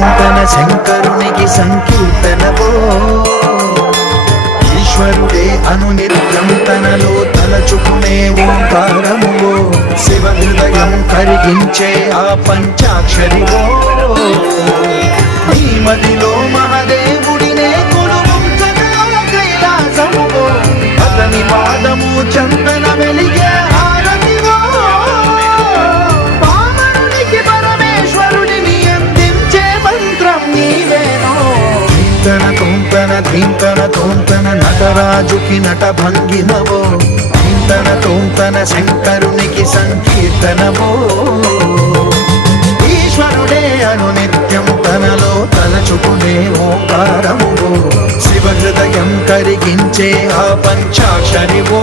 తోంతన శంకరునికి సంకీర్తనవో ఈశ్వరుడే అనునిత్యం తనలో తలచుకునే ఓంకారమువో శివ హృదయం కరిగించే ఆ పంచాక్షరివో నీ మదిలో మహాదేవుడినే కొలువుంచగా కైలాసమువో అతని పాదము చందన వెలిగే హారతివో పామరునికి పరమేశ్వరుడిని అందించే మంత్రం నీవేనో ధీంతన తోంతన ధీంతన తోంతన నటరాజుకి నట భంగిమవో ధీంతన తోంతన శంకరునికి సంకీర్తనవో ఈశ్వరుడే అనునిత్యం తనలో తలచుకునే ఓంకారమువో శివ హృదయం కరిగించే ఆ పంచాక్షరివో